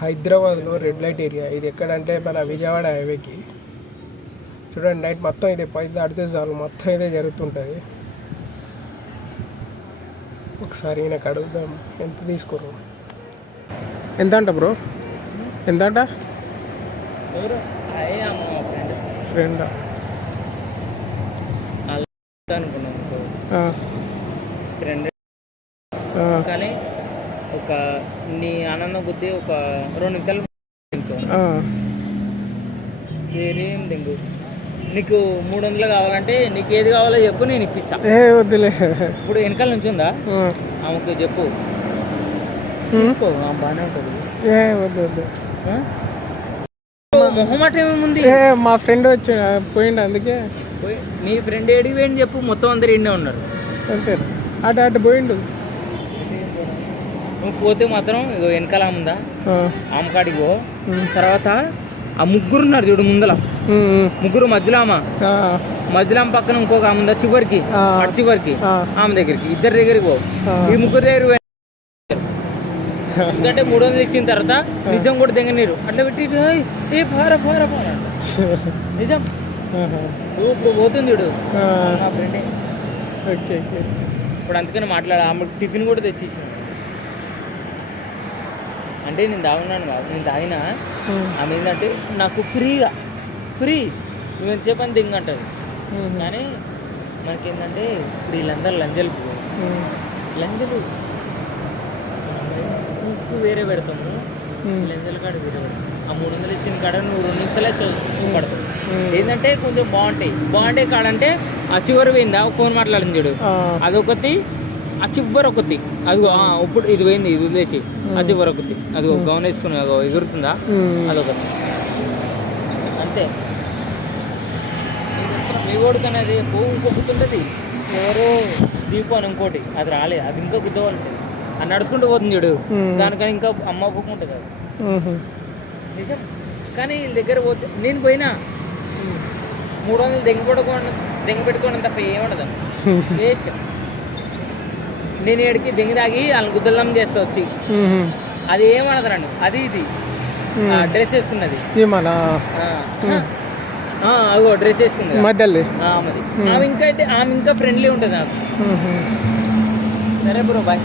హైదరాబాద్లో red light area. ఇది ఎక్కడంటే మన విజయవాడ హైవేకి. చూడండి నైట్ మొత్తం ఇదే 10 దాటితే చాలు మొత్తం ఇదే జరుగుతుంటుంది. ఒకసారి ఈయనకు అడుగుదాం ఎంత తీసుకోరు. ఎంత అంట బ్రో? ఎంత అంట? ఫ్రెండ్ ఫ్రెండ్ కానీ ఒక నీ అన్న కొద్ది ఒక 2 నిమిషాలు వేరేం దింగు. నీకు 300 కావాలంటే నీకు ఏది కావాలో చెప్పు, నేను ఇప్పిస్తా. వద్దులే. ఇప్పుడు వెనకాల నుంచి ఉందా ఆమెకు చెప్పు, తీసుకో, బాగానే ఉంటుంది. వద్దు వద్దు. మొహమాట ఏమేముంది? మా ఫ్రెండ్ వచ్చి పోయిండు, అందుకే. నీ ఫ్రెండ్ ఏడికి పోయింది చెప్పు, మొత్తం అందరు ఇండే ఉన్నారు. అంతే, అటు అటు పోయిండు. నువ్వు పోతే మాత్రం ఇగో వెనకాల ఉందా ఆమె కాడికి పో. తర్వాత ఆ ముగ్గురు ఉన్నారు చూడు ముందల, ముగ్గురు మధ్యలో ఆమె పక్కన ఇంకొక ఆమె ఉందా చివరికి, అటు చివరికి ఆమె దగ్గరికి, ఇద్దరి దగ్గరికి పో. ఈ ముగ్గురు దగ్గర ఎందుకంటే 300 ఇచ్చిన తర్వాత నిజం కూడా దిగ నీరు అట్లా పెట్టి ఏ పార పార పార నిజం. ఇప్పుడు పోతుంది చూడు మా ఫ్రెండే. ఇప్పుడు అందుకని మాట్లాడ. ఆమె టిఫిన్ కూడా తెచ్చిచ్చాను. అంటే నేను తాగున్నాను కాదు, నేను తాగినా ఆమె ఏంటంటే నాకు ఫ్రీ నువ్వు చెప్పని దింగంటది. కానీ మనకేంటంటే ఇప్పుడు వీళ్ళందరూ లంజలు ఉప్పు వేరే పెడతాము, లంజల కాడ వేరే పెడతాం. ఆ 300 ఇచ్చిన కాడ నువ్వు 2 నిమిషాలే పడతావు. ఏంటంటే కొంచెం బాగుంటాయి కాడ అంటే ఆ చివరి పోయిందా ఫోన్ మాట్లాడింది చూడు, అదొకటి. ఆ చివరి ఒకటి అది ఇప్పుడు ఇది పోయింది, ఇది వదిలేసి ఆ చివరి ఒకటి అది గౌన్ వేసుకుని ఎగురుతుందా, అదొకటి. అంతే. మీ ఓడికని అది ఇంకొకటి ఎవరో దీపం అని ఇంకోటి అది రాలేదు, అది ఇంకా గుద్దవాలంటే అది నడుచుకుంటూ పోతుంది చూడు, దానికని ఇంకా అమ్మ ఒప్పుకుంటుంది అది నిజం. కానీ వీళ్ళ దగ్గర పోతే నేను పోయినా 300 దెంగ పెట్టుకోవడం తప్ప ఏముండదు, వేస్ట్. నేను ఏడికి దెంగి తాగి వాళ్ళని గుద్దలం చేస్తా వచ్చి, అది ఏమనదు నన్ను. అది ఇది డ్రెస్ వేసుకున్నది, అగో డ్రెస్ వేసుకున్నది మధ్యలో ఆమె ఇంకా ఫ్రెండ్లీ ఉంటుంది నాకు. సరే బ్రో బాయ్.